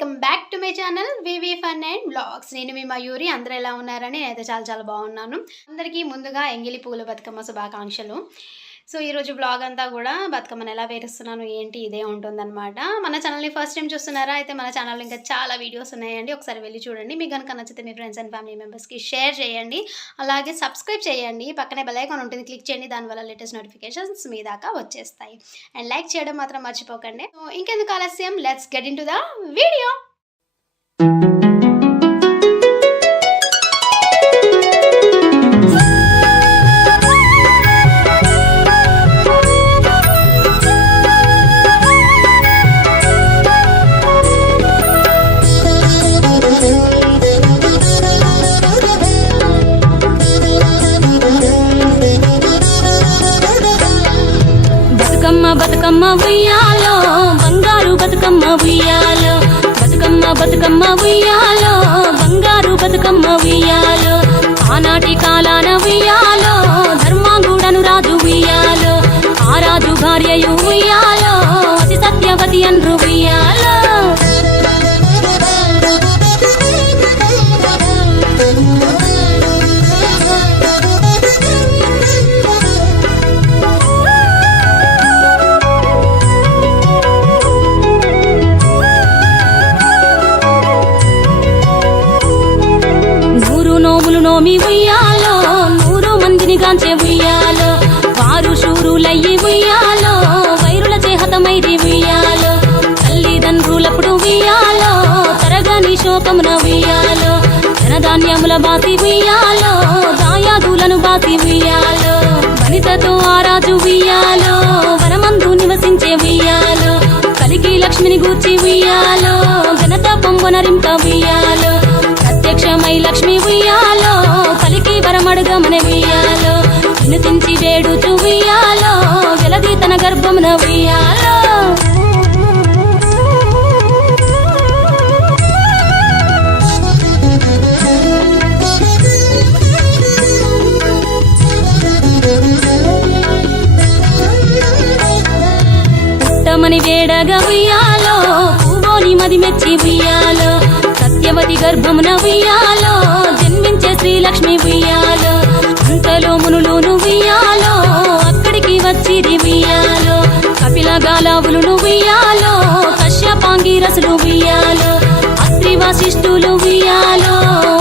Welcome back to my channel VV fun and blogs. నేను మీ మయూరి. అందరూ ఎలా ఉన్నారని నేనైతే చాలా బాగున్నాను. అందరికీ ముందుగా ఎంగిలి పూల బతుకమ్మ శుభాకాంక్షలు. సో ఈరోజు బ్లాగ్ అంతా కూడా బతుకమ్మను ఎలా వేరుస్తున్నాను ఏంటి ఇదే ఉంటుందన్నమాట. మన ఛానల్ని ఫస్ట్ టైం చూస్తున్నారా? అయితే మన ఛానల్లో ఇంకా చాలా వీడియోస్ ఉన్నాయండి, ఒకసారి వెళ్ళి చూడండి. మీకు కనుక నచ్చితే మీ ఫ్రెండ్స్ అండ్ ఫ్యామిలీ మెంబర్స్కి షేర్ చేయండి, అలాగే సబ్స్క్రైబ్ చేయండి. పక్కనే బెల్ ఐకాన్ ఉంటుంది, క్లిక్ చేయండి. దానివల్ల లేటెస్ట్ నోటిఫికేషన్స్ మీ దాకా వచ్చేస్తాయి. అండ్ లైక్ చేయడం మాత్రం మర్చిపోకండి. సో ఇంకెందుకు ఆలస్యం, let's get in to the video. Bathukamma ఉయ్యాలో బంగారు బతుకమ్మ ఉయ్యాలో, బతుకమ్మ బతుకమ్మ ఉయ్యాలో బంగారు బతుకమ్మ ఉయ్యాలో. ఆనాటి కాలాన ఉయ్యాలో ధర్మాంగుడను రాజు ఉయ్యాలో, ఆ రాజు భార్యయు ఉయ్యాలో అతి సత్యవతి అన్రు ఉయ్యాలో. నోమి ఉయ్యాలో 100 మందిని గాంచే ఉయ్యాలో, వారు శూరులయ్యి ఉయ్యాలో వైరుల చేహతమైది ఉయ్యాలో. తల్లిదండ్రులప్పుడు ఉయ్యాలో తరగని శోకమున ఉయ్యాలో, ధనధాన్యముల బాసి ఉయ్యాలో దాయాదులను బాసి ఉయ్యాలో. వనితతో ఆ రాజు ఉయ్యాలో వనమందు నివసించే ఉయ్యాలో, కలికి లక్ష్మిని గూర్చి ఉయ్యాలో ఘనత పొంగొనరింప ఉయ్యాలో. ప్రత్యక్షమై లక్ష్మి ఉయ్యాలో పలికి వరమడుగమన ఉయ్యాలో, వినుతించి వేడుచు ఉయ్యాలో జలది తన గర్భమున ఉయ్యాలో. పుట్టమని వేడగా ఉయ్యాలో పూవోని మది మెచ్చి ఉయ్యాలో, సత్యవతి గర్భమున ఉయ్యాలో జన్మించే శ్రీలక్ష్మి ఉయ్యాలో. అంతలో మునులును ఉయ్యాలో అక్కడికి వచ్చిరి ఉయ్యాలో, కపిల గాలావులును ఉయ్యాలో కశ్యపాంగి రసులు ఉయ్యాలో. అత్రి వశిష్ఠులు ఉయ్యాలో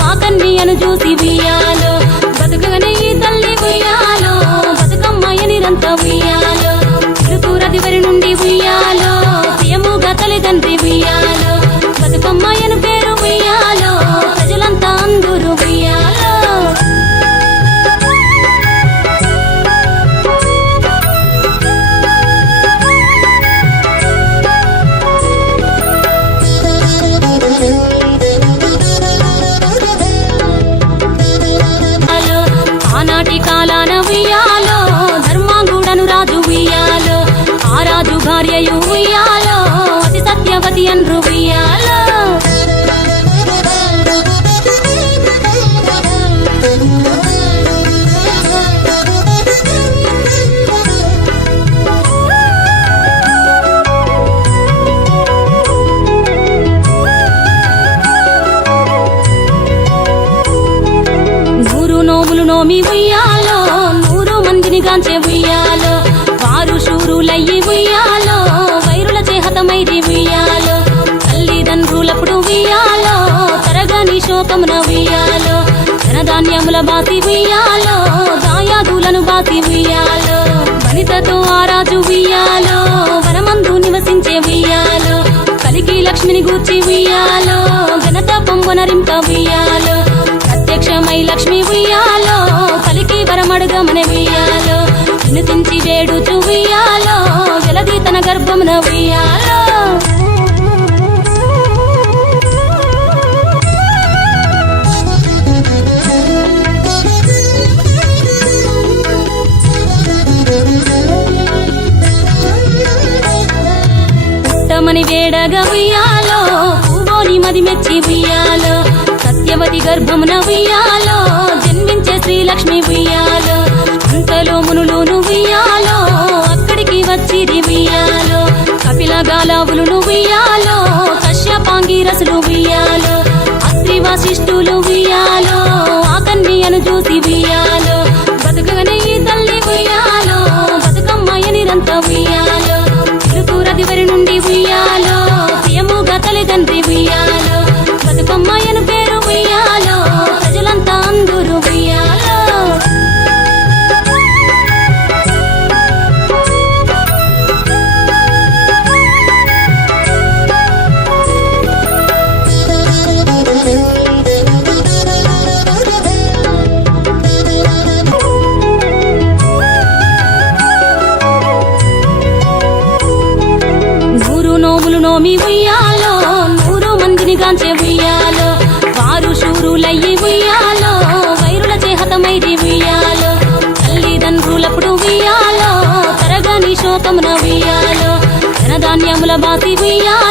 ఆ కన్యను చూసి ఉయ్యాలో, బతుకగనే ఈ తల్లి ఉయ్యాలో బతుకమ్మయ్య నిరంత ఉయ్యాలో. చిలుకూరదివరి నుండి ఉయ్యాలో ప్రియముగా తల్లిదండ్రి ఉయ్యాలో, బతుకమ్మయ్యను పేరు ఉయ్యాలో ప్రజలంతా అందరూ ఉయ్యాలో. ఆనాటి కాలాన ఉయ్యాలో ధర్మాంగుడను రాజు ఉయ్యాలో, ఆ రాజు భార్యయు ఉయ్యాలో అతి సత్యవతి అన్రు ఉయ్యాలో. నోములు నోమి ఉయ్యాలో 100 మందిని గాంచే ఉయ్యాలో, వారు శూరులయ్యి ఉయ్యాలో వైరుల చేహతమైది ఉయ్యాలో. తల్లిదండ్రులప్పుడు ఉయ్యాలో తరగని శోకమున ఉయ్యాలో, ధనధాన్యముల బాసి ఉయ్యాలో దాయాదులను బాసి ఉయ్యాలో. వనితతో ఆ రాజు ఉయ్యాలో వనమందు నివసించే ఉయ్యాలో, కలికి లక్ష్మిని గూర్చి ఉయ్యాలో ఘనత పొంగొనరింప ఉయ్యాలో. ప్రత్యక్షమై లక్ష్మి ఉయ్యాలో పలికి వరమడుగమన ఉయ్యాలో, వినుతించి వేడుచు ఉయ్యాలో జలది తన గర్భమున ఉయ్యాలో. పుట్టమని వేడగా ఉయ్యాలో పూవోని మది మెచ్చి ఉయ్యాలో, సత్యవతి గర్భమున ఉయ్యాలో జన్మించే శ్రీలక్ష్మి ఉయ్యాలో. అంతలో మునులును ఉయ్యాలో అక్కడికి వచ్చిరి ఉయ్యాలో, కపిల గాలావులును ఉయ్యాలో కశ్యపాంగి అంగిరసులు ఉయ్యాలో అత్రి వాసిష్ఠులు ఉయ్యాలో ఆ కన్యను చూసి ఉయ్యాలో బతుకగనే ఈ తల్లి ఉయ్యాలో బతుకమ్మయ్య నిరంత ఉయ్యాలో తిరుతూరదివరి నుండి ఉయ్యాలో ప్రియముగా తల్లిదండ్రి ఉయ్యాలో బతుకమ్మయ్యను పేరు ఉయ్యాలో ప్రజలంతా అందరూ ఉయ్యాలో నూరు నోములు నోమి ఉయ్యాలో 100 మందిని గాంచే ఉయ్యాలో వారు శూరులయ్యి ఉయ్యాలో వైరుల చేహతమైరి ఉయ్యాలో తల్లిదండ్రులప్పుడు ఉయ్యాలో తరగని శోకమున ఉయ్యాలో ధనధాన్యముల బాసి ఉయ్యాలో